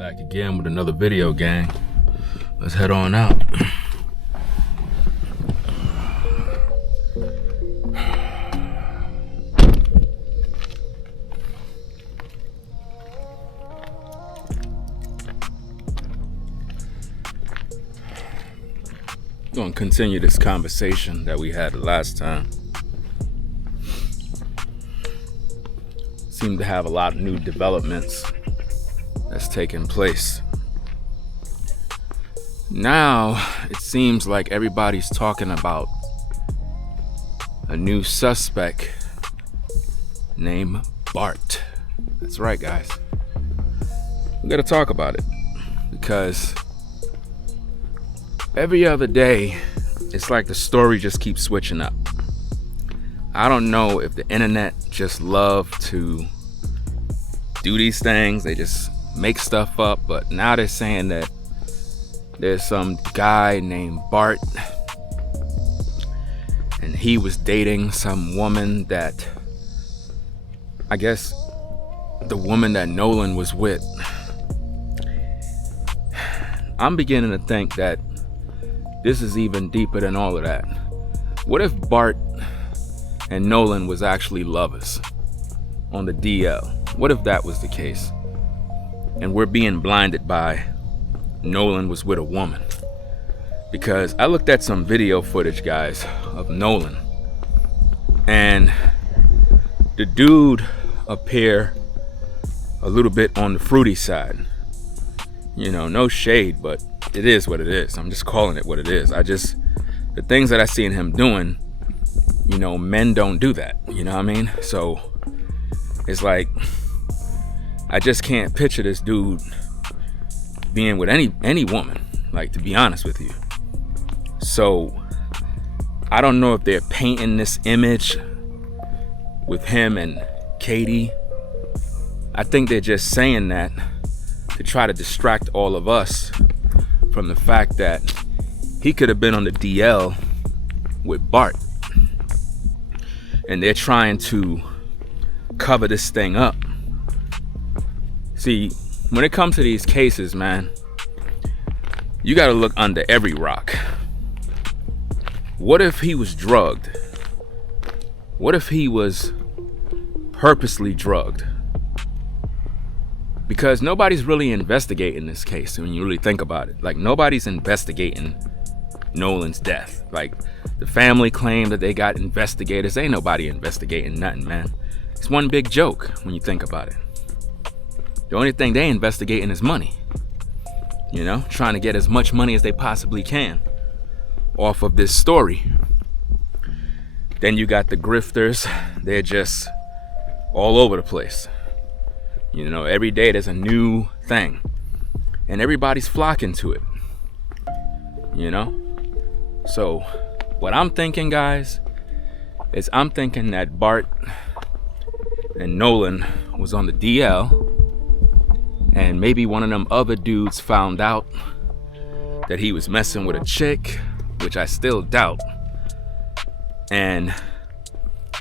Back again with another video, gang. Let's head on out. I'm gonna continue this conversation that we had the last time. Seem to have a lot of new developments that's taking place. Now, it seems like everybody's talking about a new suspect named Bart. That's right, guys. We gotta talk about it because every other day, it's like the story just keeps switching up. I don't know if the internet just love to do these things. They just make stuff up, but now they're saying that there's some guy named Bart and he was dating some woman that, I guess, the woman that Nolan was with. I'm beginning to think that this is even deeper than all of that. What if Bart and Nolan was actually lovers on the DL? What if that was the case? And we're being blinded by Nolan was with a woman. Because I looked at some video footage, guys, of Nolan. And the dude appear a little bit on the fruity side. You know, no shade, but it is what it is. I'm just calling it what it is. The things that I seen him doing, you know, men don't do that. You know what I mean? So it's like, I just can't picture this dude being with any woman, like, to be honest with you. So I don't know if they're painting this image with him and Katie. I think they're just saying that to try to distract all of us from the fact that he could have been on the DL with Bart. And they're trying to cover this thing up. See, when it comes to these cases, man, you gotta look under every rock. What if he was drugged? What if he was purposely drugged? Because nobody's really investigating this case when you really think about it. Like, nobody's investigating Nolan's death. Like, the family claimed that they got investigators. Ain't nobody investigating nothing, man. It's one big joke when you think about it. The only thing they investigating is money. You know, trying to get as much money as they possibly can off of this story. Then you got the grifters. They're just all over the place. You know, every day there's a new thing. And everybody's flocking to it. You know? So, what I'm thinking, guys, is I'm thinking that Bart and Nolan was on the DL, and maybe one of them other dudes found out that he was messing with a chick, which I still doubt. And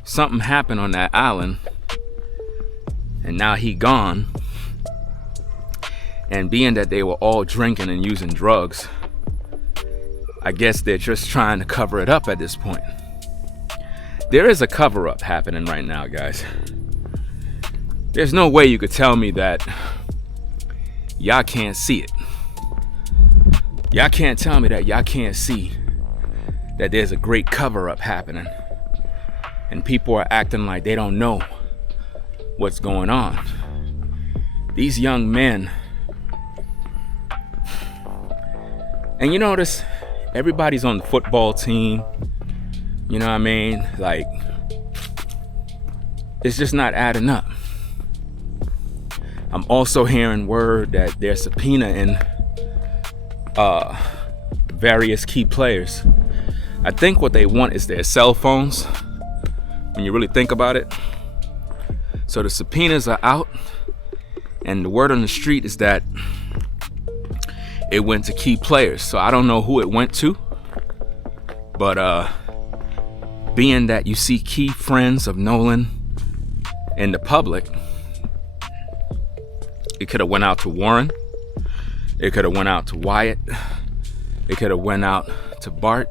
something happened on that island, and now he gone. And being that they were all drinking and using drugs, I guess they're just trying to cover it up at this point. There is a cover-up happening right now, guys. There's no way you could tell me that y'all can't see it. Y'all can't tell me that y'all can't see that there's a great cover-up happening. And people are acting like they don't know what's going on. These young men. And you notice, everybody's on the football team. You know what I mean? Like, it's just not adding up. I'm also hearing word that they're subpoenaing various key players. I think what they want is their cell phones, when you really think about it. So the subpoenas are out, and the word on the street is that it went to key players. So I don't know who it went to, but being that you see key friends of Nolan in the public, it could have went out to Warren. It could have went out to Wyatt. It could have went out to Bart.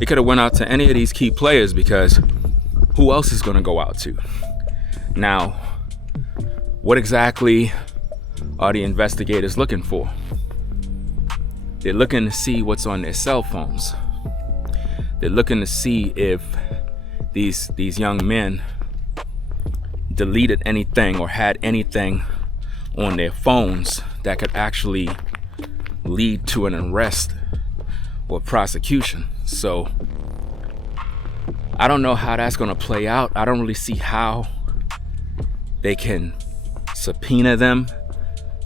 It could have went out to any of these key players, because who else is going to go out to? Now, what exactly are the investigators looking for? They're looking to see what's on their cell phones. They're looking to see if these young men deleted anything or had anything on their phones that could actually lead to an arrest or prosecution. So I don't know how that's going to play out. I don't really see how they can subpoena them.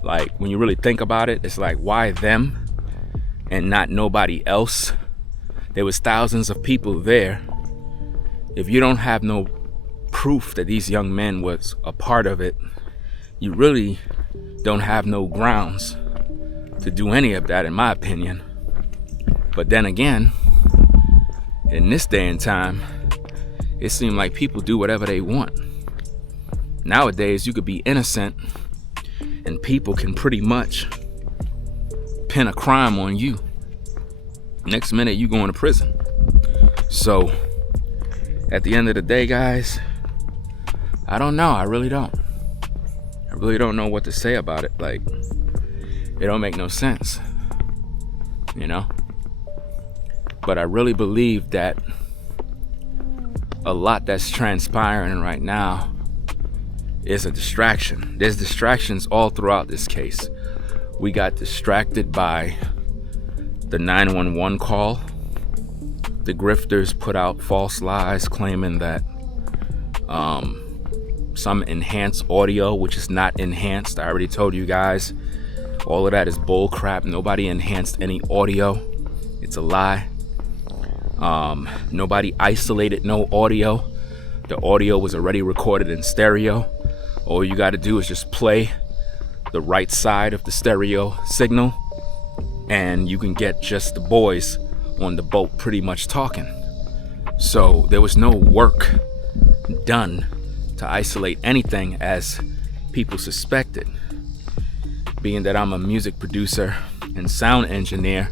Like, when you really think about it, it's like, why them and not nobody else? There was thousands of people there. If you don't have no proof that these young men was a part of it, you really don't have no grounds to do any of that, in my opinion. But then again, in this day and time, it seems like people do whatever they want. Nowadays, you could be innocent and people can pretty much pin a crime on you. Next minute, you going to prison. So at the end of the day, guys, I don't know. I really don't. I really don't know what to say about it. Like, it don't make no sense, you know? But I really believe that a lot that's transpiring right now is a distraction. There's distractions all throughout this case. We got distracted by the 911 call. The grifters put out false lies claiming that some enhanced audio, which is not enhanced. I already told you guys, all of that is bull crap. Nobody enhanced any audio. It's a lie. Nobody isolated no audio. The audio was already recorded in stereo. All you got to do is just play the right side of the stereo signal, and you can get just the boys on the boat pretty much talking. So there was no work done to isolate anything as people suspected. Being that I'm a music producer and sound engineer,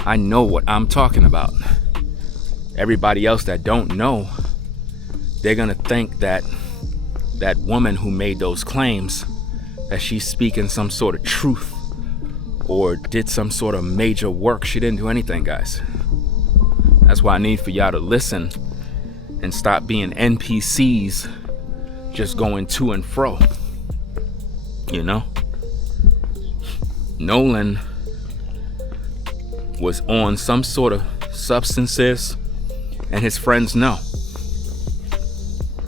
I know what I'm talking about. Everybody else that don't know, they're gonna think that that woman who made those claims, that she's speaking some sort of truth or did some sort of major work. She didn't do anything, guys. That's why I need for y'all to listen and stop being NPCs just going to and fro. You know? Nolan was on some sort of substances, and his friends know.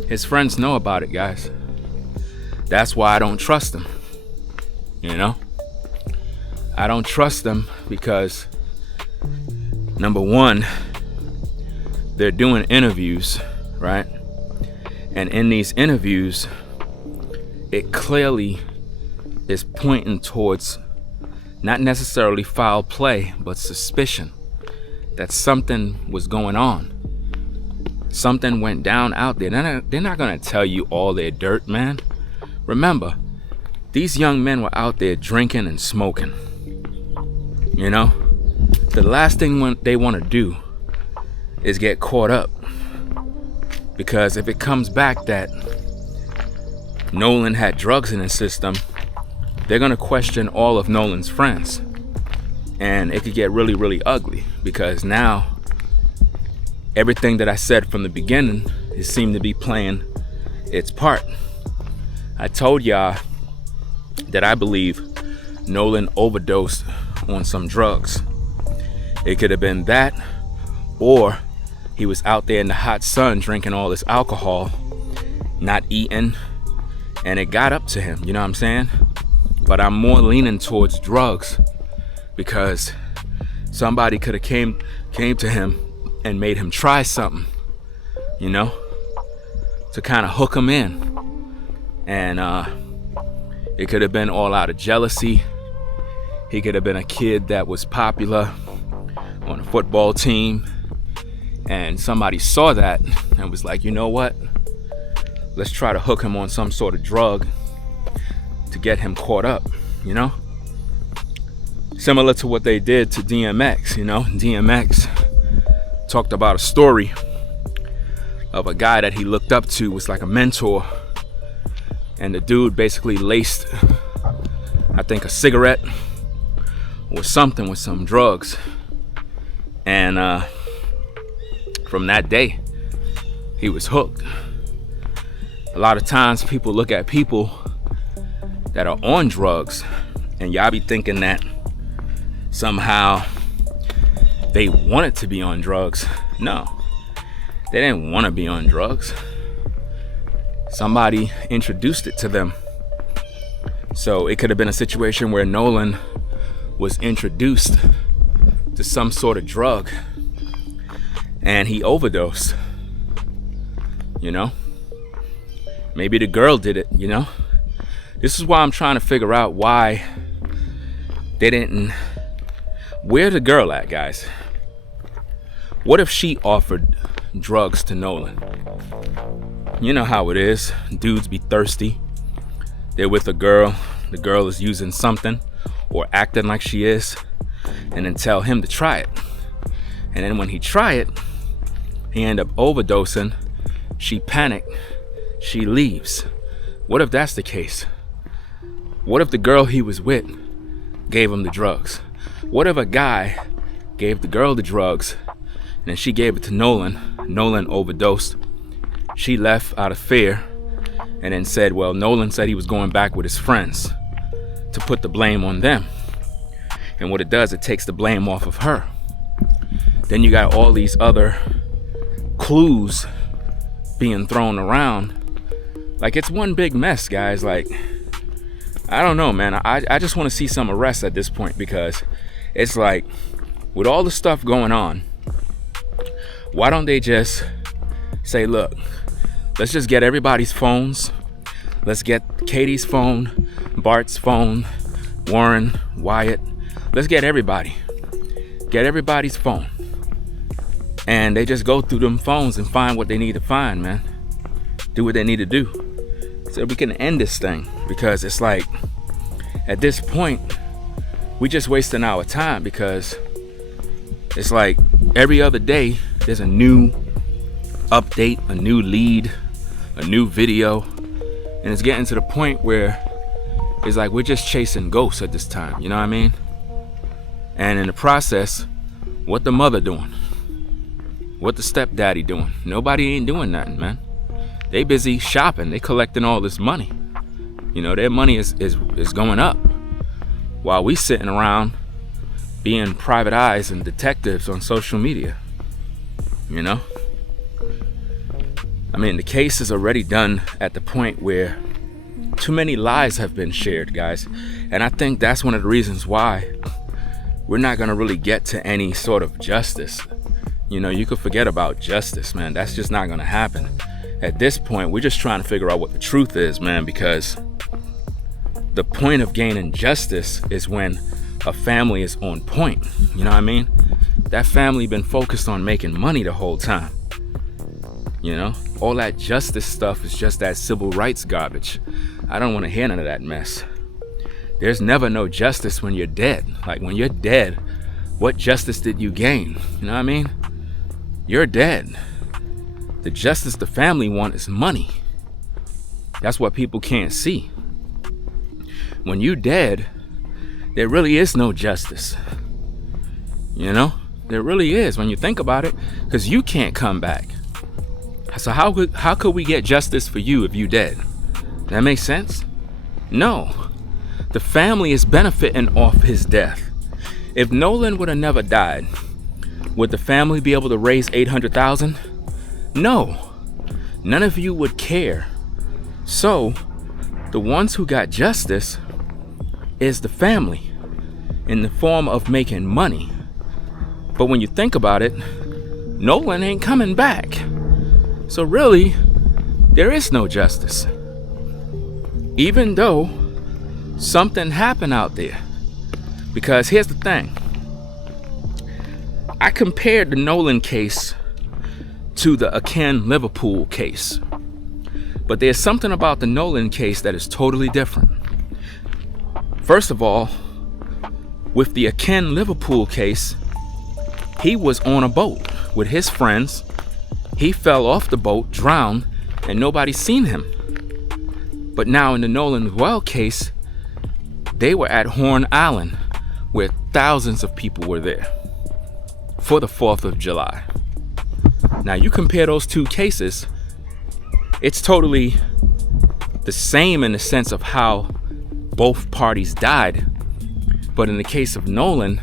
His friends know about it, guys. That's why I don't trust him. You know? I don't trust them because, number one, they're doing interviews, right? And in these interviews, it clearly is pointing towards not necessarily foul play, but suspicion that something was going on. Something went down out there. They're not going to tell you all their dirt, man. Remember, these young men were out there drinking and smoking. You know? The last thing they want to do is get caught up. Because if it comes back that Nolan had drugs in his system, they're going to question all of Nolan's friends. And it could get really, really ugly. Because now, everything that I said from the beginning, it seemed to be playing its part. I told y'all that I believe Nolan overdosed on some drugs. It could have been that, or he was out there in the hot sun drinking all this alcohol, not eating, and it got up to him, you know what I'm saying? But I'm more leaning towards drugs, because somebody could have came to him and made him try something, you know, to kind of hook him in. And it could have been all out of jealousy. He could have been a kid that was popular on a football team, and somebody saw that and was like, you know what? Let's try to hook him on some sort of drug to get him caught up, you know? Similar to what they did to DMX, you know. DMX talked about a story of a guy that he looked up to, was like a mentor, and the dude basically laced, I think, a cigarette or something with some drugs, and from that day he was hooked. A lot of times people look at people that are on drugs and y'all be thinking that somehow they wanted to be on drugs. No, they didn't want to be on drugs. Somebody introduced it to them. So it could have been a situation where Nolan was introduced to some sort of drug and he overdosed, you know. Maybe the girl did it, you know. This is why I'm trying to figure out why they didn't. Where the girl at, guys? What if she offered drugs to Nolan? You know how it is. Dudes be thirsty. They're with a girl. The girl is using something or acting like she is, and then tell him to try it. And then when he try it, he end up overdosing. She panic. She leaves. What if that's the case? What if the girl he was with gave him the drugs? What if a guy gave the girl the drugs and then she gave it to Nolan? Nolan overdosed. She left out of fear and then said, well, Nolan said he was going back with his friends, to put the blame on them. And what it does, it takes the blame off of her. Then you got all these other clues being thrown around. Like, it's one big mess, guys. Like, I don't know, man. I just want to see some arrests at this point, because it's like, with all the stuff going on, why don't they just say, look, let's just get everybody's phones. Let's get Katie's phone, Bart's phone, Warren, Wyatt. Let's get everybody. Get everybody's phone. And they just go through them phones and find what they need to find, man. Do what they need to do, so we can end this thing. Because it's like, at this point, we just wasting our time, because it's like every other day there's a new update, a new lead, a new video, and it's getting to the point where it's like we're just chasing ghosts at this time, you know what I mean? And in the process, what the mother doing? What the stepdaddy doing? Nobody ain't doing nothing, man. They busy shopping. They collecting all this money. You know, their money is going up, while we sitting around being private eyes and detectives on social media. You know? I mean, the case is already done at the point where too many lies have been shared, guys. And I think that's one of the reasons why we're not going to really get to any sort of justice. You know, you could forget about justice, man. That's just not going to happen. At this point, we're just trying to figure out what the truth is, man, because the point of gaining justice is when a family is on point. You know what I mean? That family been focused on making money the whole time. You know, all that justice stuff is just that civil rights garbage. I don't want to hear none of that mess. There's never no justice when you're dead. Like, when you're dead, what justice did you gain? You know what I mean? You're dead. The justice the family want is money. That's what people can't see. When you dead, there really is no justice. You know? There really is, when you think about it, because you can't come back. So how could we get justice for you if you dead? That makes sense? No. The family is benefiting off his death. If Nolan would have never died, would the family be able to raise $800,000? No. None of you would care. So, the ones who got justice is the family, in the form of making money. But when you think about it, Nolan ain't coming back. So really, there is no justice. Even though something happened out there. Because here's the thing. I compared the Nolan case to the Akin Liverpool case. But there's something about the Nolan case that is totally different. First of all, With the Akin Liverpool case, he was on a boat with his friends. He fell off the boat, drowned, and nobody seen him. But now in the Nolan Well case, they were at Horn Island, where thousands of people were there for the 4th of July. Now you compare those two cases, it's totally the same in the sense of how both parties died. But in the case of Nolan,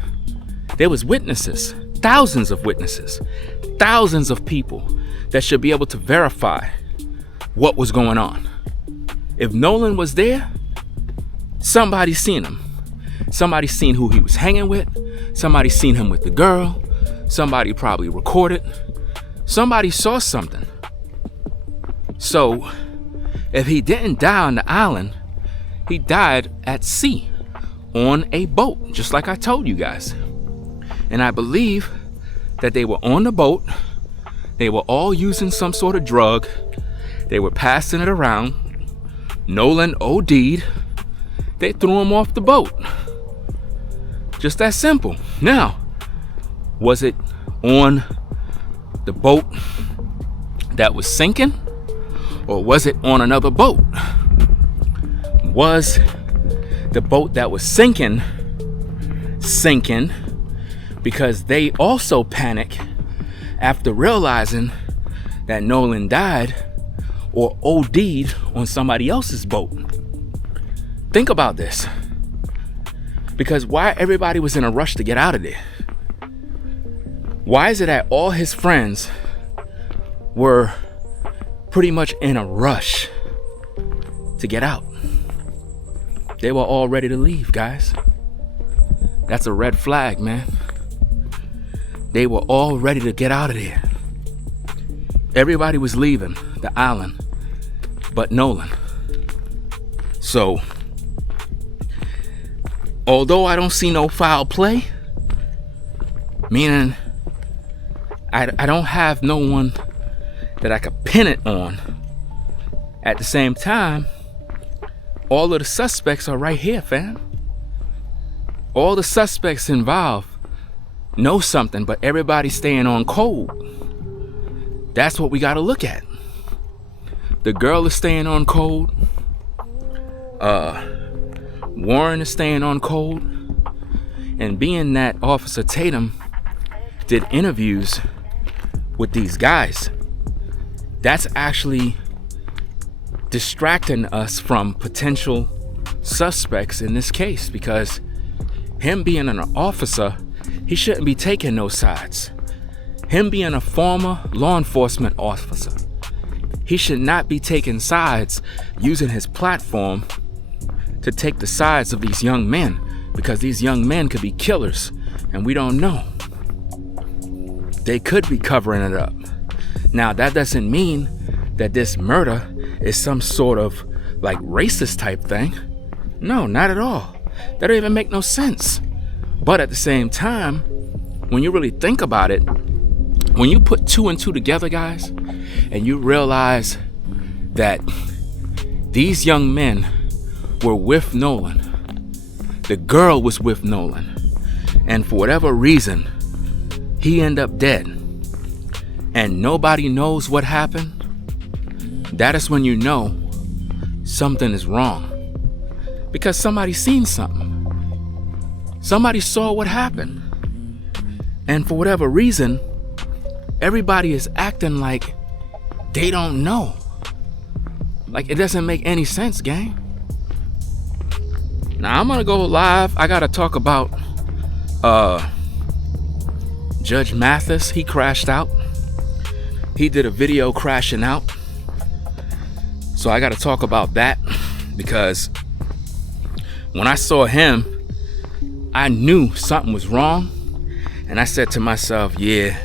there was witnesses, thousands of witnesses, thousands of people that should be able to verify what was going on. If Nolan was there, somebody seen him. Somebody seen who he was hanging with. Somebody seen him with the girl. Somebody probably recorded. Somebody saw something. So, if he didn't die on the island, he died at sea on a boat, just like I told you guys. And I believe that they were on the boat. They were all using some sort of drug. They were passing it around. Nolan OD'd. They threw him off the boat. Just that simple. Now, was it on the boat that was sinking? Or was it on another boat? Was the boat that was sinking because they also panicked after realizing that Nolan died or OD'd on somebody else's boat? Think about this. Because why everybody was in a rush to get out of there? Why is it that all his friends were pretty much in a rush to get out? They were all ready to leave, guys. That's a red flag, man. They were all ready to get out of there. Everybody was leaving the island but Nolan. So, although I don't see no foul play, meaning I don't have no one that I could pin it on, at the same time, all of the suspects are right here, fam. All the suspects involved know something, but everybody's staying on cold. That's what we gotta look at. The girl is staying on cold. Warren is staying on cold. And being that Officer Tatum did interviews with these guys, that's actually distracting us from potential suspects in this case, because him being an officer, he shouldn't be taking no sides. Him being a former law enforcement officer, he should not be taking sides, using his platform to take the sides of these young men, because these young men could be killers and we don't know. They could be covering it up. Now, that doesn't mean that this murder is some sort of like racist type thing. No, not at all. That don't even make no sense. But at the same time, when you really think about it, when you put two and two together, guys, and you realize that these young men were with Nolan, the girl was with Nolan, and for whatever reason, he ended up dead, and nobody knows what happened, that is when you know something is wrong. Because somebody seen something. Somebody saw what happened. And for whatever reason, everybody is acting like they don't know. Like, it doesn't make any sense, gang. Now, I'm gonna go live. I gotta talk about Judge Mathis. He crashed out. He did a video crashing out. So I gotta talk about that, because when I saw him, I knew something was wrong. And I said to myself, yeah,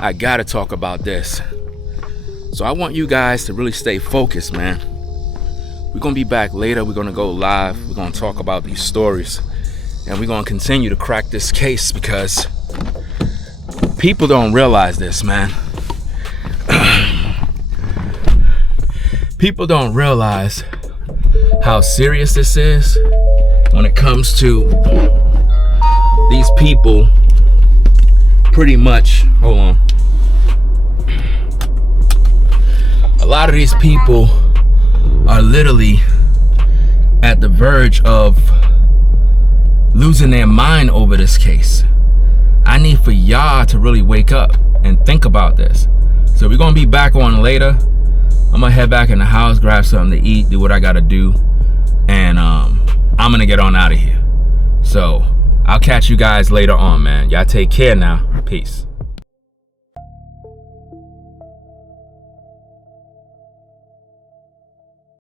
I gotta talk about this. So I want you guys to really stay focused, man. We're gonna be back later. We're gonna go live. We're gonna talk about these stories. And we're gonna continue to crack this case, because people don't realize this, man. People don't realize how serious this is when it comes to these people pretty much, hold on. A lot of these people are literally at the verge of losing their mind over this case. I need for y'all to really wake up and think about this. So we're gonna be back on later. I'm gonna head back in the house, grab something to eat, do what I gotta do, and I'm gonna get on out of here. So I'll catch you guys later on, man. Y'all take care now. Peace.